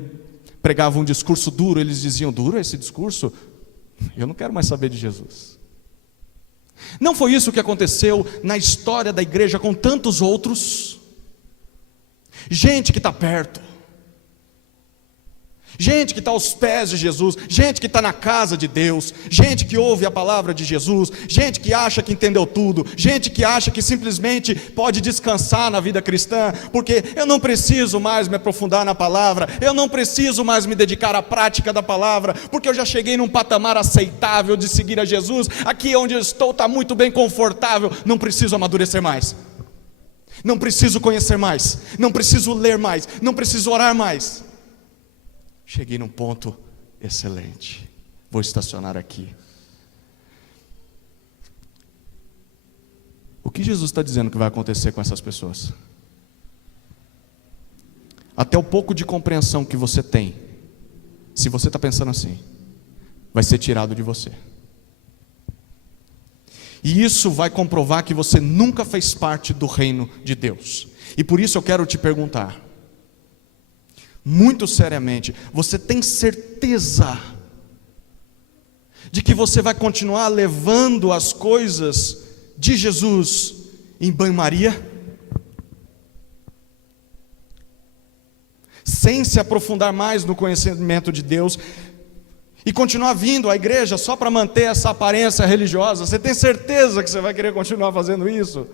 pregava um discurso duro, eles diziam: duro esse discurso? Eu não quero mais saber de Jesus. Não foi isso que aconteceu na história da igreja com tantos outros? Gente que está perto, gente que está aos pés de Jesus, gente que está na casa de Deus, gente que ouve a palavra de Jesus, gente que acha que entendeu tudo, gente que acha que simplesmente pode descansar na vida cristã, porque eu não preciso mais me aprofundar na palavra, eu não preciso mais me dedicar à prática da palavra, porque eu já cheguei num patamar aceitável de seguir a Jesus, aqui onde eu estou está muito bem confortável, não preciso amadurecer mais, não preciso conhecer mais, não preciso ler mais, não preciso orar mais. Cheguei num ponto excelente, vou estacionar aqui. O que Jesus está dizendo que vai acontecer com essas pessoas? Até o pouco de compreensão que você tem, se você está pensando assim, vai ser tirado de você. E isso vai comprovar que você nunca fez parte do reino de Deus. E por isso eu quero te perguntar, muito seriamente, você tem certeza de que você vai continuar levando as coisas de Jesus em banho-maria? Sem se aprofundar mais no conhecimento de Deus e continuar vindo à igreja só para manter essa aparência religiosa? Você tem certeza que você vai querer continuar fazendo isso?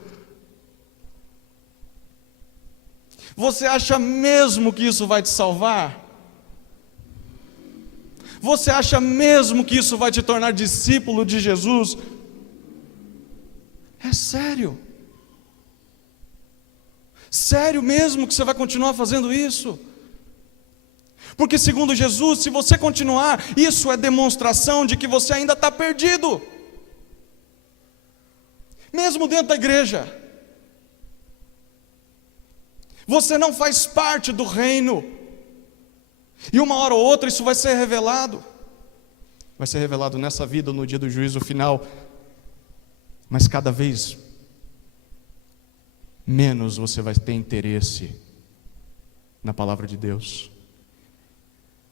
Você acha mesmo que isso vai te salvar? Você acha mesmo que isso vai te tornar discípulo de Jesus? É sério? Sério mesmo que você vai continuar fazendo isso? Porque segundo Jesus, se você continuar, isso é demonstração de que você ainda está perdido, mesmo dentro da igreja. Você não faz parte do reino, e uma hora ou outra isso vai ser revelado. Vai ser revelado nessa vida, no dia do juízo final. Mas cada vez menos você vai ter interesse na palavra de Deus.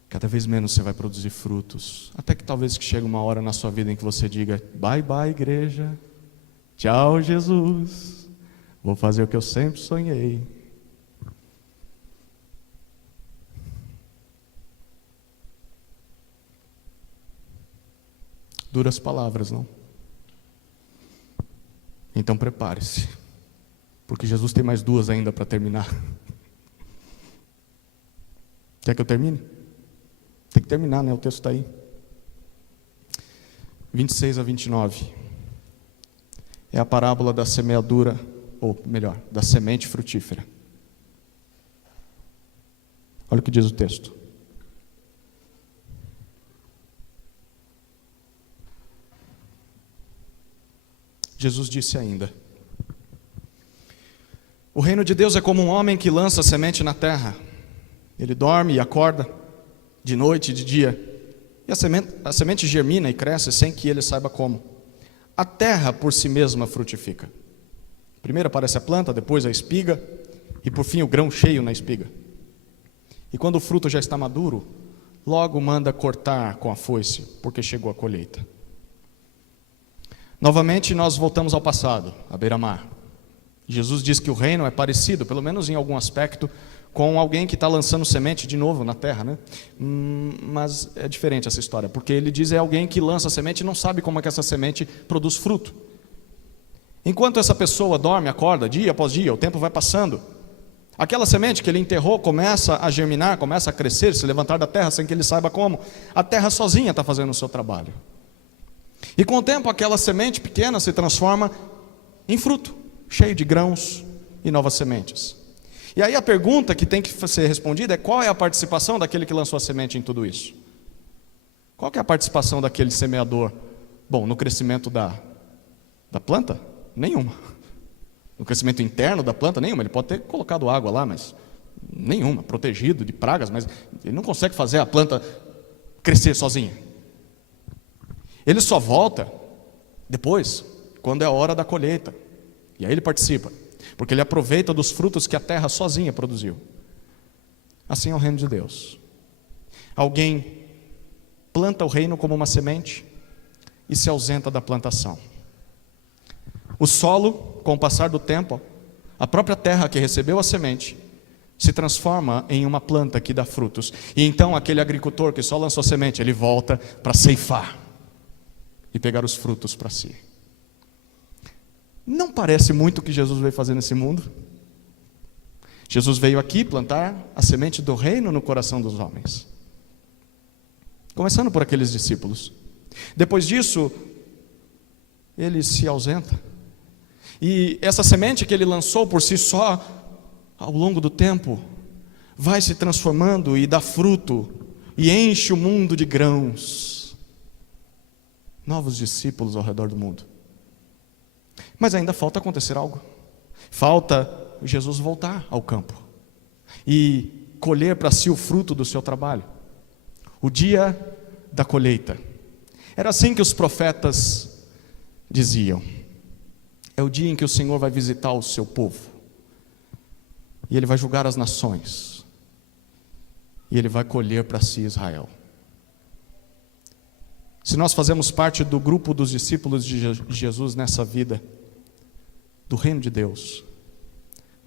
Cada vez menos você vai produzir frutos. Até que talvez que chegue uma hora na sua vida em que você diga: bye bye igreja, tchau Jesus, vou fazer o que eu sempre sonhei. Duras palavras, não? Então prepare-se, porque Jesus tem mais duas ainda para terminar. Quer que eu termine? Tem que terminar, né? O texto está aí. 26 a 29. É a parábola da semeadura, ou melhor, da semente frutífera. Olha o que diz o texto. Jesus disse ainda: o reino de Deus é como um homem que lança a semente na terra. Ele dorme e acorda, de noite e de dia, e a semente germina e cresce sem que ele saiba como. A terra por si mesma frutifica. Primeiro aparece a planta, depois a espiga, e por fim o grão cheio na espiga. E quando o fruto já está maduro, logo manda cortar com a foice, porque chegou a colheita. Novamente nós voltamos ao passado, à beira-mar. Jesus diz que o reino é parecido, pelo menos em algum aspecto, com alguém que está lançando semente de novo na terra, né? Mas é diferente essa história, porque ele diz é alguém que lança a semente e não sabe como é que essa semente produz fruto. Enquanto essa pessoa dorme, acorda, dia após dia, o tempo vai passando, aquela semente que ele enterrou começa a germinar, começa a crescer, se levantar da terra sem que ele saiba como. A terra sozinha está fazendo o seu trabalho. E com o tempo aquela semente pequena se transforma em fruto, cheio de grãos e novas sementes. E aí a pergunta que tem que ser respondida é: qual é a participação daquele que lançou a semente em tudo isso? Qual que é a participação daquele semeador? Bom, no crescimento da planta? Nenhuma. No crescimento interno da planta? Nenhuma. Ele pode ter colocado água lá, mas nenhuma. Protegido de pragas, mas ele não consegue fazer a planta crescer sozinha. Ele só volta depois, quando é a hora da colheita. E aí ele participa, porque ele aproveita dos frutos que a terra sozinha produziu. Assim é o reino de Deus. Alguém planta o reino como uma semente e se ausenta da plantação. O solo, com o passar do tempo, a própria terra que recebeu a semente, se transforma em uma planta que dá frutos. E então aquele agricultor que só lançou semente, ele volta para ceifar e pegar os frutos para si. Não parece muito o que Jesus veio fazer nesse mundo? Jesus veio aqui plantar a semente do reino no coração dos homens. Começando por aqueles discípulos. Depois disso, ele se ausenta. E essa semente que ele lançou por si só, ao longo do tempo, vai se transformando e dá fruto, e enche o mundo de grãos. Novos discípulos ao redor do mundo. Mas ainda falta acontecer algo. Falta Jesus voltar ao campo e colher para si o fruto do seu trabalho. O dia da colheita. Era assim que os profetas diziam. É o dia em que o Senhor vai visitar o seu povo. E Ele vai julgar as nações. E Ele vai colher para si Israel. Se nós fazemos parte do grupo dos discípulos de Jesus nessa vida, do reino de Deus,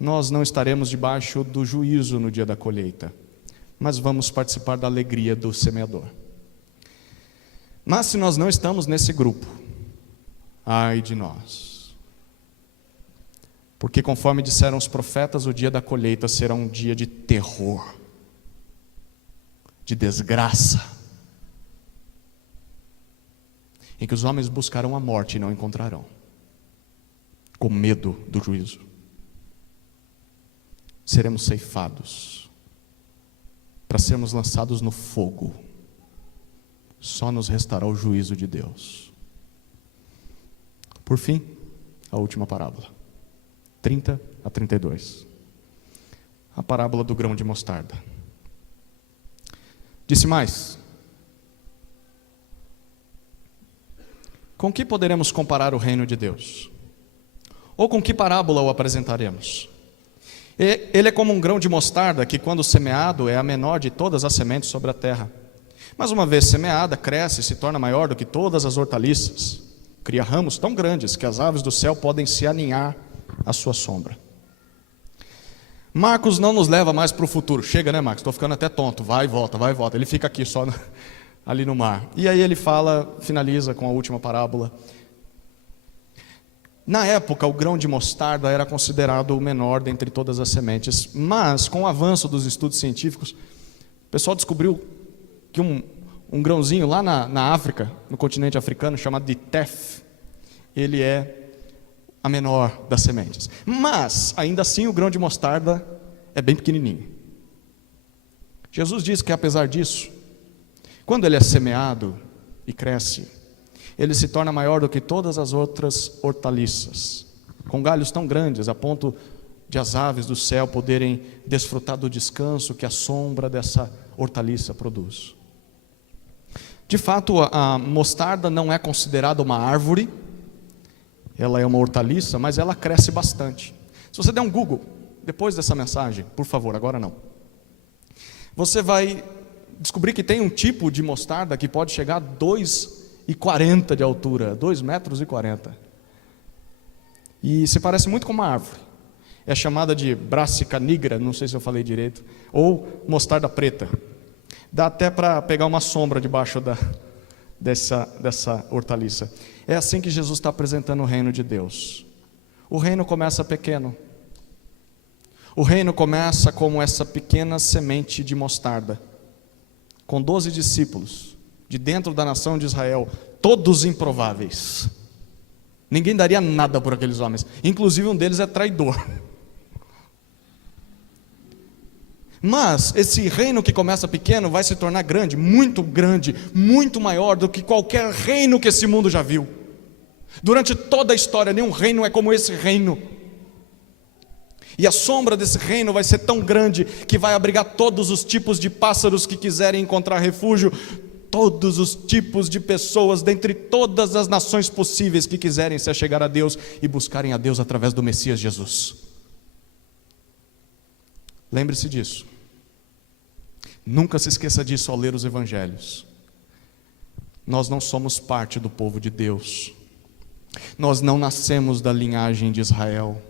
nós não estaremos debaixo do juízo no dia da colheita, mas vamos participar da alegria do semeador. Mas se nós não estamos nesse grupo, ai de nós. Porque conforme disseram os profetas, o dia da colheita será um dia de terror, de desgraça, em que os homens buscarão a morte e não encontrarão, com medo do juízo. Seremos ceifados, para sermos lançados no fogo. Só nos restará o juízo de Deus. Por fim, a última parábola, 30 a 32. A parábola do grão de mostarda. Disse mais: com que poderemos comparar o reino de Deus? Ou com que parábola o apresentaremos? Ele é como um grão de mostarda que, quando semeado, é a menor de todas as sementes sobre a terra. Mas uma vez semeada, cresce e se torna maior do que todas as hortaliças. Cria ramos tão grandes que as aves do céu podem se aninhar à sua sombra. Marcos não nos leva mais para o futuro. Chega, né, Marcos? Estou ficando até tonto. Vai e volta, vai e volta. Ele fica aqui só ali no mar. E aí ele finaliza com a última parábola. Na época, o grão de mostarda era considerado o menor dentre todas as sementes, mas com o avanço dos estudos científicos, o pessoal descobriu que um grãozinho lá na África, no continente africano, chamado de teff, ele é a menor das sementes. Mas, ainda assim, o grão de mostarda é bem pequenininho. Jesus diz que, apesar disso, quando ele é semeado e cresce, ele se torna maior do que todas as outras hortaliças, com galhos tão grandes a ponto de as aves do céu poderem desfrutar do descanso que a sombra dessa hortaliça produz. De fato, a mostarda não é considerada uma árvore, ela é uma hortaliça, mas ela cresce bastante. Se você der um Google, depois dessa mensagem, por favor, agora não, você vai descobrir que tem um tipo de mostarda que pode chegar a 2,40 de altura, 2,40 metros. E se parece muito com uma árvore. É chamada de Brassica nigra, não sei se eu falei direito, ou mostarda preta. Dá até para pegar uma sombra debaixo dessa hortaliça. É assim que Jesus está apresentando o reino de Deus. O reino começa pequeno. O reino começa como essa pequena semente de mostarda, com 12 discípulos, de dentro da nação de Israel, todos improváveis. Ninguém daria nada por aqueles homens, inclusive um deles é traidor. Mas esse reino que começa pequeno vai se tornar grande, muito maior do que qualquer reino que esse mundo já viu. Durante toda a história, nenhum reino é como esse reino. E a sombra desse reino vai ser tão grande que vai abrigar todos os tipos de pássaros que quiserem encontrar refúgio, todos os tipos de pessoas, dentre todas as nações possíveis que quiserem se achegar a Deus e buscarem a Deus através do Messias Jesus. Lembre-se disso. Nunca se esqueça disso ao ler os evangelhos. Nós não somos parte do povo de Deus. Nós não nascemos da linhagem de Israel.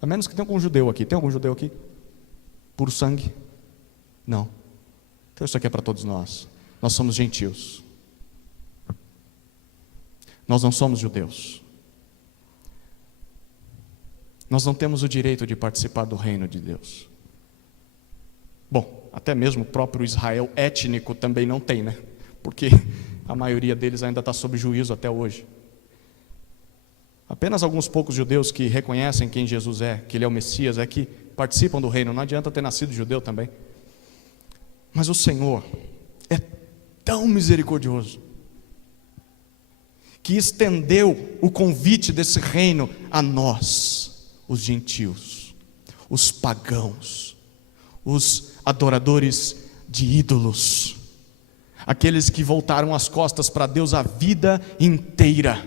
A menos que tenha algum judeu aqui. Tem algum judeu aqui? Puro sangue? Não. Então isso aqui é para todos nós. Nós somos gentios. Nós não somos judeus. Nós não temos o direito de participar do reino de Deus. Bom, até mesmo o próprio Israel étnico também não tem, né? Porque a maioria deles ainda está sob juízo até hoje. Apenas alguns poucos judeus que reconhecem quem Jesus é, que Ele é o Messias, é que participam do reino. Não adianta ter nascido judeu também. Mas o Senhor é tão misericordioso que estendeu o convite desse reino a nós, os gentios, os pagãos, os adoradores de ídolos, aqueles que voltaram as costas para Deus a vida inteira,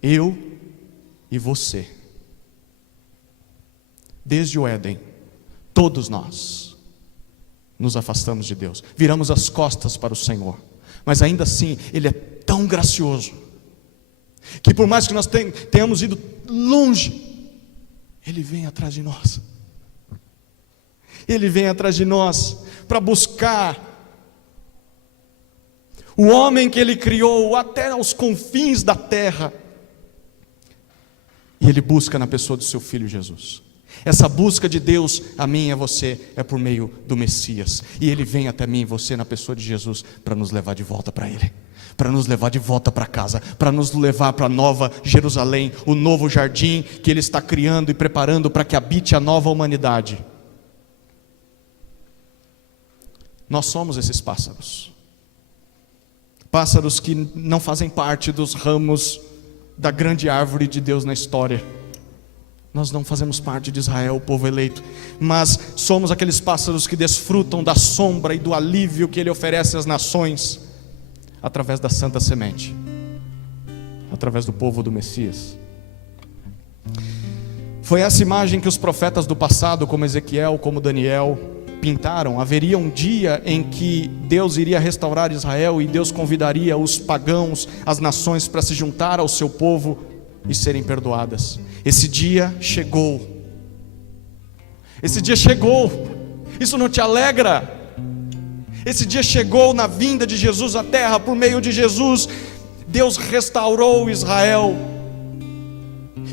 eu e você. Desde o Éden, todos nós nos afastamos de Deus, viramos as costas para o Senhor, mas ainda assim Ele é tão gracioso, que por mais que nós tenhamos ido longe, Ele vem atrás de nós. Ele vem atrás de nós para buscar o homem que Ele criou até aos confins da terra. E Ele busca na pessoa do seu Filho Jesus. Essa busca de Deus a mim e a você é por meio do Messias. E Ele vem até mim e você na pessoa de Jesus para nos levar de volta para Ele, para nos levar de volta para casa, para nos levar para a nova Jerusalém, o novo jardim que Ele está criando e preparando para que habite a nova humanidade. Nós somos esses pássaros. Pássaros que não fazem parte dos ramos da grande árvore de Deus na história. Nós não fazemos parte de Israel, o povo eleito, mas somos aqueles pássaros que desfrutam da sombra e do alívio que Ele oferece às nações, através da santa semente, através do povo do Messias. Foi essa imagem que os profetas do passado, como Ezequiel, como Daniel, pintaram. Haveria um dia em que Deus iria restaurar Israel e Deus convidaria os pagãos, as nações, para se juntar ao seu povo e serem perdoadas. Esse dia chegou. Esse dia chegou. Isso não te alegra? Esse dia chegou na vinda de Jesus à terra. Por meio de Jesus, Deus restaurou Israel.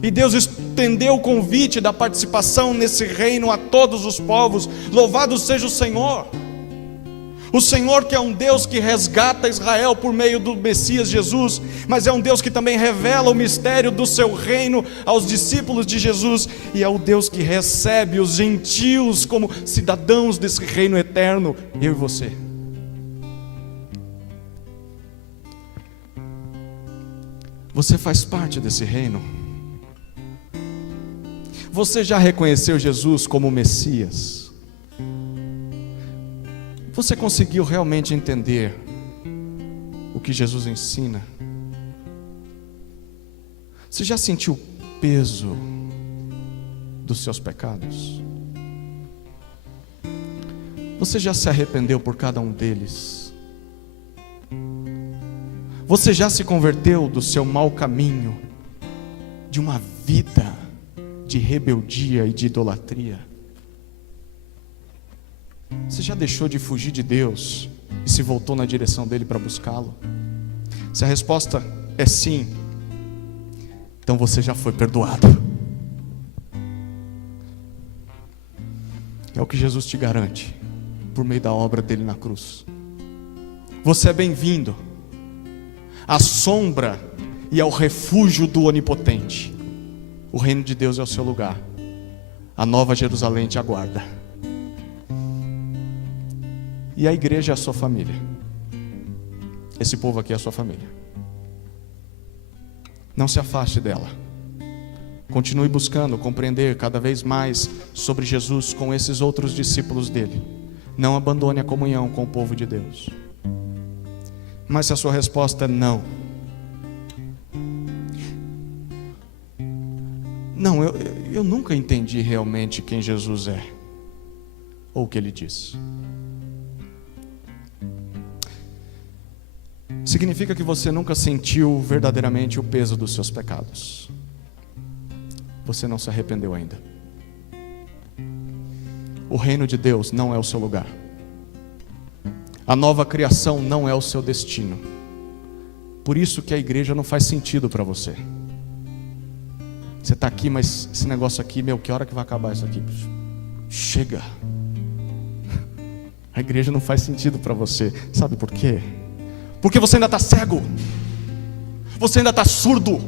E Deus estendeu o convite da participação nesse reino a todos os povos. Louvado seja o Senhor. O Senhor, que é um Deus que resgata Israel por meio do Messias Jesus, mas é um Deus que também revela o mistério do seu reino aos discípulos de Jesus, e é o Deus que recebe os gentios como cidadãos desse reino eterno, eu e você. Você faz parte desse reino. Você já reconheceu Jesus como Messias? Você conseguiu realmente entender o que Jesus ensina? Você já sentiu o peso dos seus pecados? Você já se arrependeu por cada um deles? Você já se converteu do seu mau caminho, de uma vida de rebeldia e de idolatria? Você já deixou de fugir de Deus e se voltou na direção dele para buscá-lo? Se a resposta é sim, então você já foi perdoado. É o que Jesus te garante por meio da obra dele na cruz. Você é bem-vindo à sombra e ao refúgio do Onipotente. O reino de Deus é o seu lugar. A nova Jerusalém te aguarda. E a igreja é a sua família. Esse povo aqui é a sua família. Não se afaste dela. Continue buscando compreender cada vez mais sobre Jesus com esses outros discípulos dele. Não abandone a comunhão com o povo de Deus. Mas se a sua resposta é não, eu nunca entendi realmente quem Jesus é, ou o que ele diz. significa que você nunca sentiu verdadeiramente o peso dos seus pecados. Você não se arrependeu ainda. O reino de Deus não é o seu lugar. A nova criação não é o seu destino. Por isso que a igreja não faz sentido para você. Você está aqui, mas esse negócio aqui, que hora que vai acabar isso aqui? Chega. A igreja não faz sentido para você. Sabe por quê? Porque você ainda está cego. Você ainda está surdo.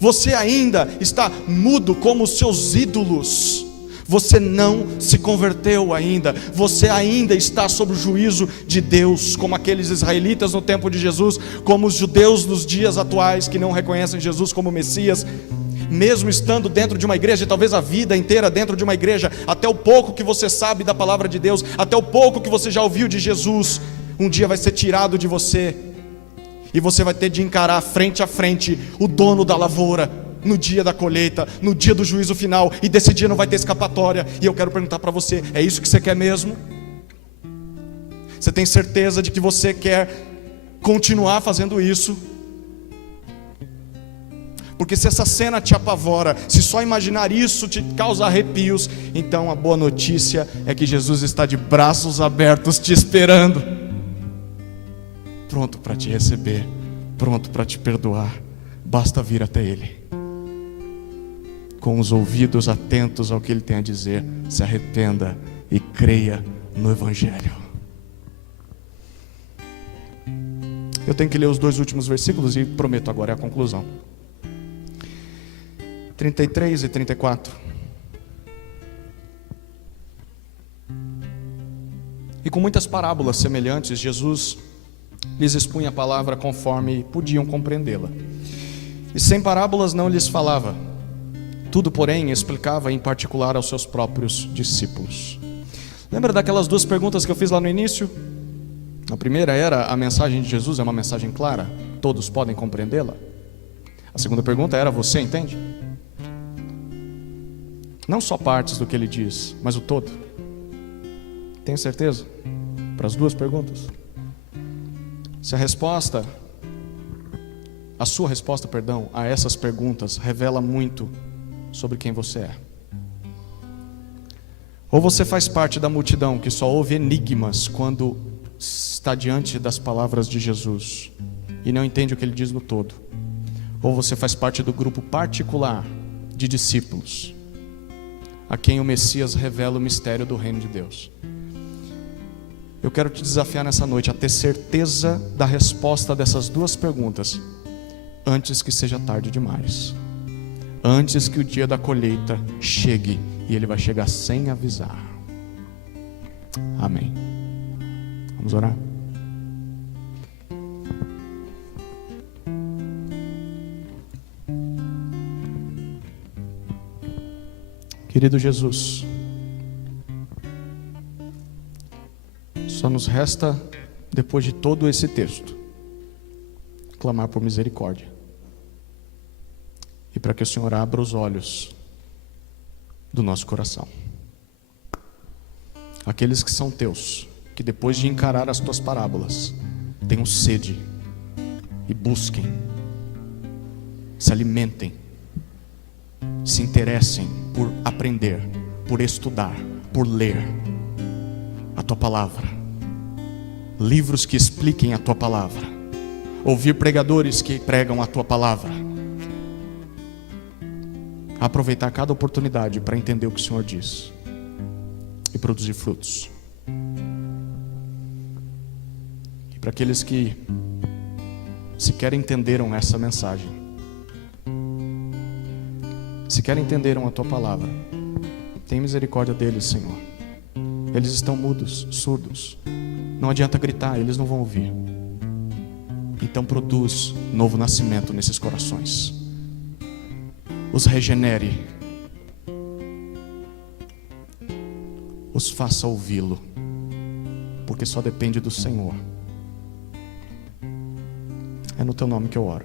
Você ainda está mudo como os seus ídolos. Você não se converteu ainda. Você ainda está sob o juízo de Deus, como aqueles israelitas no tempo de Jesus, como os judeus nos dias atuais que não reconhecem Jesus como Messias. Mesmo estando dentro de uma igreja, talvez a vida inteira dentro de uma igreja, até o pouco que você sabe da palavra de Deus, até o pouco que você já ouviu de Jesus, um dia vai ser tirado de você, e você vai ter de encarar frente a frente o dono da lavoura, no dia da colheita, no dia do juízo final, e desse dia não vai ter escapatória. E eu quero perguntar para você, é isso que você quer mesmo? Você tem certeza de que você quer continuar fazendo isso? Porque se essa cena te apavora, se só imaginar isso te causa arrepios, então a boa notícia é que Jesus está de braços abertos te esperando, pronto para te receber, pronto para te perdoar. Basta vir até Ele, com os ouvidos atentos ao que Ele tem a dizer. Se arrependa e creia no Evangelho. Eu tenho que ler os 2 últimos versículos e prometo agora é a conclusão. 33 e 34. E com muitas parábolas semelhantes, Jesus lhes expunha a palavra conforme podiam compreendê-la. E sem parábolas não lhes falava. Tudo, porém, explicava em particular aos seus próprios discípulos. Lembra daquelas 2 perguntas que eu fiz lá no início? A primeira era: a mensagem de Jesus é uma mensagem clara? Todos podem compreendê-la? A segunda pergunta era: você entende? Não só partes do que ele diz, mas o todo. Tenho certeza? Para as 2 perguntas. Se a sua resposta, a essas perguntas revela muito sobre quem você é. Ou você faz parte da multidão que só ouve enigmas quando está diante das palavras de Jesus e não entende o que ele diz no todo. Ou você faz parte do grupo particular de discípulos a quem o Messias revela o mistério do reino de Deus. Eu quero te desafiar nessa noite a ter certeza da resposta dessas 2 perguntas antes que seja tarde demais, antes que o dia da colheita chegue, e ele vai chegar sem avisar. Amém. Vamos orar? Querido Jesus, só nos resta, depois de todo esse texto, clamar por misericórdia e para que o Senhor abra os olhos do nosso coração. Aqueles que são teus, que depois de encarar as tuas parábolas, tenham sede e busquem, se alimentem, se interessem por aprender, por estudar, por ler a tua palavra, livros que expliquem a tua palavra, ouvir pregadores que pregam a tua palavra, aproveitar cada oportunidade para entender o que o Senhor diz e produzir frutos. E para aqueles que sequer entenderam essa mensagem, sequer entenderam a tua palavra, tem misericórdia deles, Senhor. Eles estão mudos, surdos, não adianta gritar, eles não vão ouvir. Então produz novo nascimento nesses corações, os regenere, os faça ouvi-lo, porque só depende do Senhor. É no teu nome que eu oro.